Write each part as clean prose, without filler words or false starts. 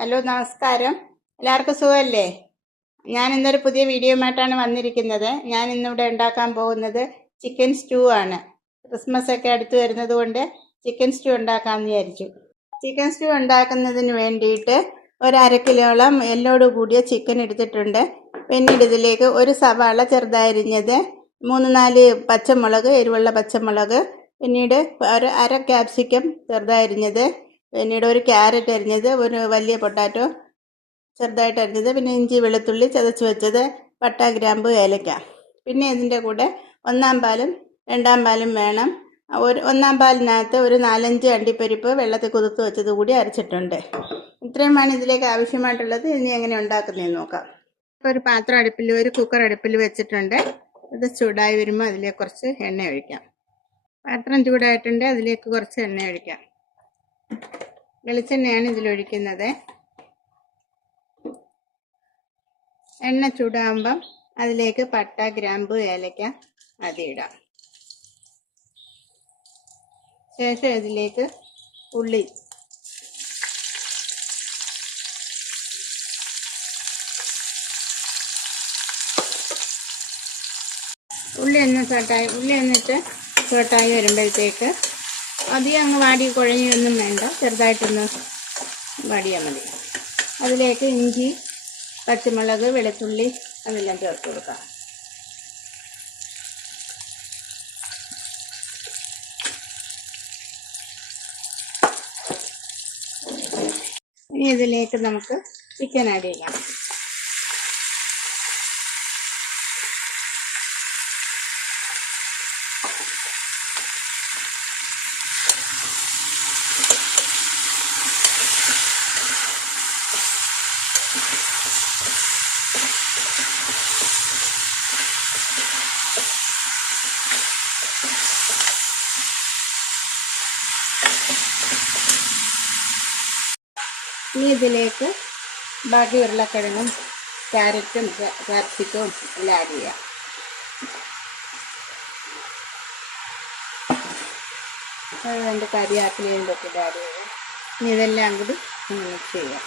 Hello, നമസ്കാരം. എല്ലാവർക്കും സുഖമല്ലേ? ഞാൻ ഇന്നൊരു പുതിയ വീഡിയോയുമായിട്ടാണ് വന്നിരിക്കുന്നത്. ഞാൻ ഇന്നിവിടെ ഉണ്ടാക്കാൻ പോകുന്നത് ചിക്കൻ സ്റ്റൂ ആണ്. ക്രിസ്മസ് ഒക്കെ അടുത്ത് വരുന്നത് കൊണ്ട് ചിക്കൻ സ്റ്റൂ ഉണ്ടാക്കാമെന്ന് വിചാരിച്ചു. ചിക്കൻ സ്റ്റൂ ഉണ്ടാക്കുന്നതിന് വേണ്ടിയിട്ട് ഒരു 1/2 കിലോളം എല്ലോട് കൂടിയ ചിക്കൻ എടുത്തിട്ടുണ്ട്. പിന്നീട് ഇതിലേക്ക് ഒരു സവാള ചെറുതായിരിഞ്ഞത്, 3-4 പച്ചമുളക്, എരിവുള്ള പച്ചമുളക്, പിന്നീട് ഒരു 1/2 ക്യാപ്സിക്കം ചെറുതായിരിഞ്ഞത്, പിന്നീട് ഒരു ക്യാരറ്റ് അരിഞ്ഞത്, ഒരു വലിയ പൊട്ടാറ്റോ ചെറുതായിട്ട് അരിഞ്ഞത്, പിന്നെ ഇഞ്ചി വെളുത്തുള്ളി ചതച്ച് വെച്ചത്, പട്ട ഗ്രാമ്പ് ഏലക്ക. പിന്നെ ഇതിൻ്റെ കൂടെ 1-ാം പാലും 2-ാം പാലും വേണം. ഒന്നാം പാലിനകത്ത് ഒരു 4-5 അണ്ടിപ്പരിപ്പ് വെള്ളത്തിൽ കുതിർത്ത് വെച്ചത് കൂടി അരച്ചിട്ടുണ്ട്. ഇത്രയുമാണ് ഇതിലേക്ക് ആവശ്യമായിട്ടുള്ളത്. ഇനി എങ്ങനെ ഉണ്ടാക്കുന്നതെന്ന് നോക്കാം. ഒരു പാത്രം ഒരു കുക്കർ അടുപ്പിൽ വെച്ചിട്ടുണ്ട്. ഇത് ചൂടായി വരുമ്പോൾ അതിലേക്ക് കുറച്ച് എണ്ണ ഒഴിക്കാം. പാത്രം ചൂടായിട്ടുണ്ട്, അതിലേക്ക് കുറച്ച് എണ്ണ ഒഴിക്കാം. വെളിച്ചെണ്ണയാണ് ഇതിലൊഴിക്കുന്നത്. എണ്ണ ചൂടാകുമ്പം അതിലേക്ക് പട്ട ഗ്രാമ്പ് ഏലക്ക ആദ്യം ഇടാം. ശേഷം ഇതിലേക്ക് ഉള്ളി എന്നിട്ട് ചോട്ടായി വരുമ്പോഴത്തേക്ക് അധികം അങ്ങ് വാടി കുഴഞ്ഞൊന്നും വേണ്ട, ചെറുതായിട്ടൊന്ന് വാടിയാൽ മതി. അതിലേക്ക് ഇഞ്ചി, പച്ചമുളക്, വെളുത്തുള്ളി അതെല്ലാം ചേർത്ത് കൊടുക്കാം. ഇനി ഇതിലേക്ക് നമുക്ക് ചിക്കൻ ആഡ് ചെയ്യാം. ഇനി ഇതിലേക്ക് ബാക്കി ഉരുളക്കിഴങ്ങും ക്യാരറ്റും ക്യാപ്സിക്കവും എല്ലാം ആഡ് ചെയ്യാം. അതിൻ്റെ കറിവേപ്പിലയും തൊട്ട് ആഡ് ചെയ്യാം. ഇനി ഇതെല്ലാം കൂടി മിക്സ് ചെയ്യാം.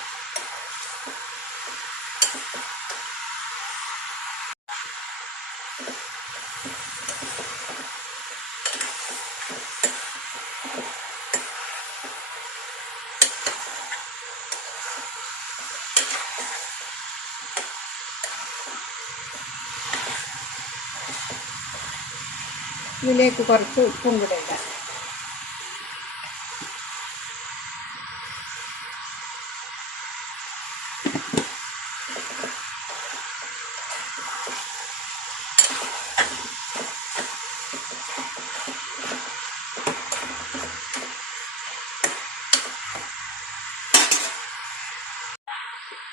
ഇതിലേക്ക് കുറച്ച് ഉപ്പും കൂടെ ഇടാം.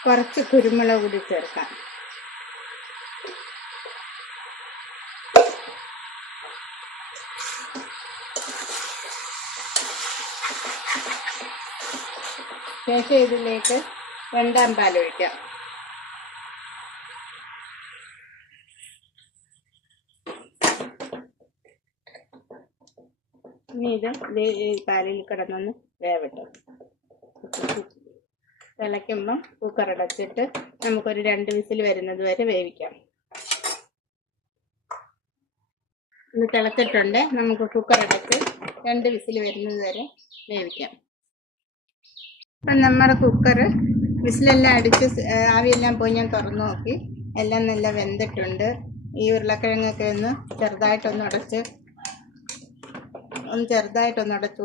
കുറച്ച് കുരുമുളക് കൂടി ചേർക്കാം. ശേഷം ഇതിലേക്ക് 2-ാം പാൽ ഒഴിക്കാം. ഇനി ഈ പാലിൽ കിടന്നൊന്ന് വേവട്ടെ. തിളയ്ക്കുമ്പം കുക്കർ അടച്ചിട്ട് നമുക്കൊരു 2 വിസിൽ വരുന്നത് വരെ വേവിക്കാം. ഇത് തിളച്ചിട്ടുണ്ട്. നമുക്ക് കുക്കർ അടച്ച് 2 വിസിൽ വരുന്നത് വരെ വേവിക്കാം. അപ്പം നമ്മുടെ കുക്കർ വിസിലെല്ലാം അടിച്ച് ആവിയെല്ലാം പോയി ഞാൻ തുറന്നു നോക്കി. എല്ലാം നല്ല വെന്തിട്ടുണ്ട്. ഈ ഉരുളക്കിഴങ്ങൊക്കെ ചെറുതായിട്ടൊന്ന് അടച്ചു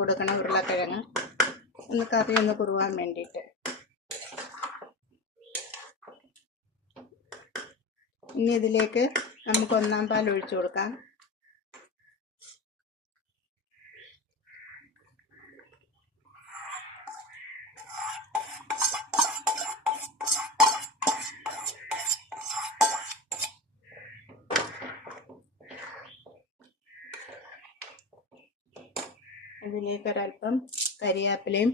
കൊടുക്കണം. ഉരുളക്കിഴങ്ങ് കറി ഒന്ന് കുറുവാൻ വേണ്ടിയിട്ട്. ഇനി ഇതിലേക്ക് നമുക്ക് 1-ാം പാൽ ഒഴിച്ചു കൊടുക്കാം. ഇതിലേക്ക് ഒരല്പം കരിവേപ്പിലയും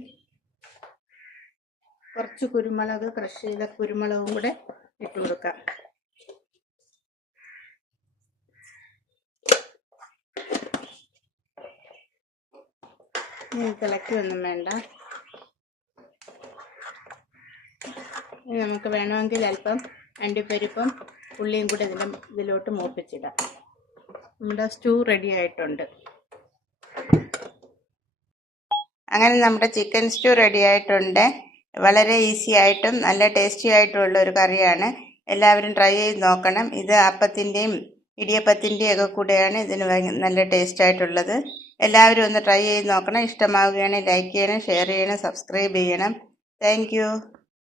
കുറച്ച് കുരുമുളക്, ക്രഷ് ചെയ്ത കുരുമുളകും കൂടെ ഇട്ട് കൊടുക്കാം. തിളയ്ക്കൊന്നും വേണ്ട. ഇനി നമുക്ക് വേണമെങ്കിൽ അല്പം അണ്ടിപ്പരിപ്പും ഉള്ളിയും കൂടെ ഇതിലോട്ട് മൂപ്പിച്ചിടാം. നമ്മുടെ സ്റ്റൂ റെഡി ആയിട്ടുണ്ട്. അങ്ങനെ നമ്മുടെ ചിക്കൻ സ്റ്റൂ റെഡി ആയിട്ടുണ്ട്. വളരെ ഈസി ആയിട്ടും നല്ല ടേസ്റ്റി ആയിട്ടുള്ള ഒരു കറിയാണ്. എല്ലാവരും ട്രൈ ചെയ്ത് നോക്കണം. ഇത് അപ്പത്തിൻ്റെയും ഇടിയപ്പത്തിൻ്റെയും ഒക്കെ കൂടെയാണ് ഇതിന് നല്ല ടേസ്റ്റ് ആയിട്ടുള്ളത്. എല്ലാവരും ഒന്ന് ട്രൈ ചെയ്ത് നോക്കണം. ഇഷ്ടമാവുകയാണെങ്കിൽ ലൈക്ക് ചെയ്യണം, ഷെയർ ചെയ്യണം, സബ്സ്ക്രൈബ് ചെയ്യണം. താങ്ക്